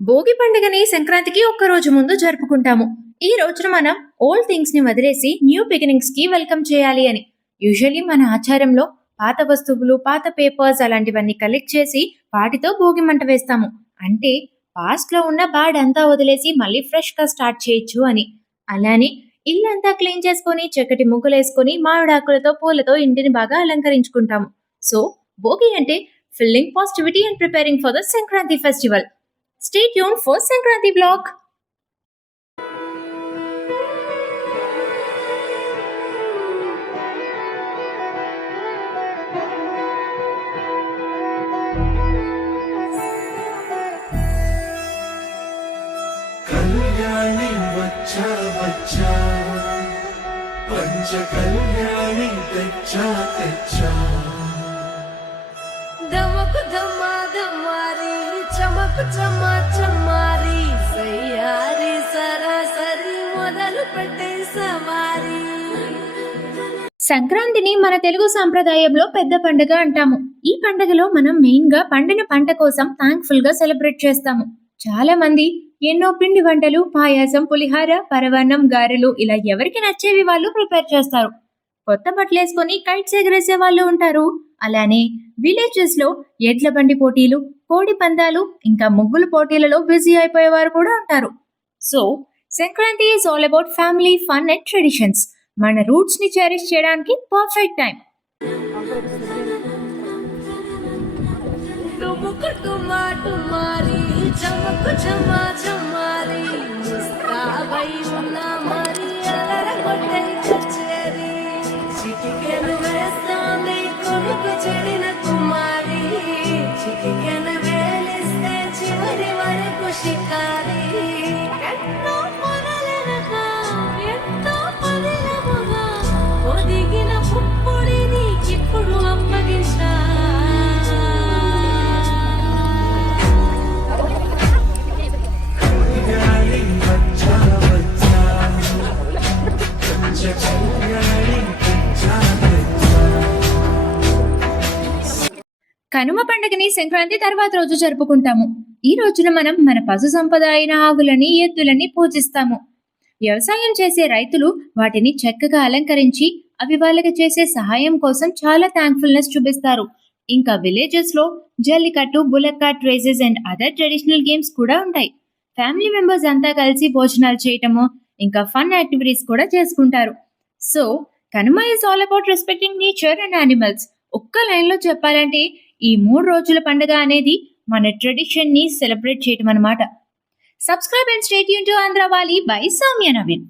భోగి పండుగని సంక్రాంతికి ఒక్క రోజు ముందు జరుపుకుంటాము. ఈ రోజున మనం ఓల్డ్ థింగ్స్ ని వదిలేసి న్యూ బిగినింగ్స్ కి వెల్కమ్ చేయాలి అని. యూజువల్లీ మన ఆచారంలో పాత వస్తువులు, పాత పేపర్స్ అలాంటివన్నీ కలెక్ట్ చేసి వాటితో భోగి మంట వేస్తాము. అంటే పాస్ట్ లో ఉన్న బ్యాడ్ అంతా వదిలేసి మళ్ళీ ఫ్రెష్ గా స్టార్ట్ చేయొచ్చు అని. అలానే ఇల్లంతా క్లీన్ చేసుకొని చక్కటి ముగ్గులేసుకొని మామిడాకులతో పూలతో ఇంటిని బాగా అలంకరించుకుంటాము. సో భోగి అంటే filling positivity and preparing for the Sankranti festival. Stay tuned for Sankranti vlog. Kalyani వచ్చా వచ్చా పంచ కళ్యాణి తెచ్చా తెచ్చా ధమకు ధమా ధమారి చమకు చమా చమారి సయ్యారి సరాసరి మొదలు పెట్టే సవారి. సంక్రాంతిని మన తెలుగు సాంప్రదాయంలో పెద్ద పండుగ అంటాము. ఈ పండుగలో మనం మెయిన్ గా పండిన పంట కోసం థ్యాంక్ఫుల్ గా సెలబ్రేట్ చేస్తాము. చాలా మంది ఎన్నో పిండి వంటలు, పాయాసం, పులిహార, పరవాన్నం, గారెలు ఇలా ఎవరికి నచ్చేవి వాళ్ళు ప్రిపేర్ చేస్తారు. కొత్త బట్టలు వేసుకొని కైట్స్ ఎగరేసే వాళ్ళు ఉంటారు. అలానే విలేజెస్ లో ఎడ్ల బండి పోటీలు, కోడి పందాలు, ఇంకా ముగ్గులు పోటీలలో బిజీ అయిపోయేవారు కూడా ఉంటారు. So Sankranti is all about family, fun and traditions. మన రూట్స్ ని చెరిష్ చేయడానికి పర్ఫెక్ట్ టైం. టుముకు టుమా టుమారి చమకు చమా చమారి ముస్తాబై ఉన్న మరి అలర కొట్టే కచేరి చిటికెను వేస్తామే కొనుకు చెడిన కుమారి చిటికెను వేలిస్తే చివరి వరకు షికారి. ఎంతో పొరలనగా ఎంతో పదిలముగా ఒదిగిన పుప్పుడి నీకిప్పుడు అప్పగించా. కళ్యాణి వచ్చా వచ్చా పంచ కళ్యాణి తెచ్చా తెచ్చా. కనుమ పండుగని సంక్రాంతి తర్వాత రోజు జరుపుకుంటాము. ఈ రోజున మనం మన పశు సంపద అయిన ఆవులని, ఎద్దులని పూజిస్తాము. వ్యవసాయం చేసే రైతులు వాటిని చక్కగా అలంకరించి అవి వాళ్ళకి చేసే సహాయం కోసం చాలా థ్యాంక్ఫుల్నెస్ చూపిస్తారు. ఇంకా విలేజెస్ లో jallikattu, bullet cart races and other traditional games కూడా ఉంటాయి. ఫ్యామిలీ మెంబర్స్ అంతా కలిసి భోజనాలు చేయటము, ఇంకా ఫన్ యాక్టివిటీస్ కూడా చేసుకుంటారు. So Kanuma is all about respecting nature and animals. ఒక్క లైన్ లో చెప్పాలంటే ఈ 3 రోజుల పండుగ అనేది మన ట్రెడిషన్ ని సెలబ్రేట్ చేయటం అన్నమాట. Subscribe and stay tuned to Andhravali by Soumya Naveen.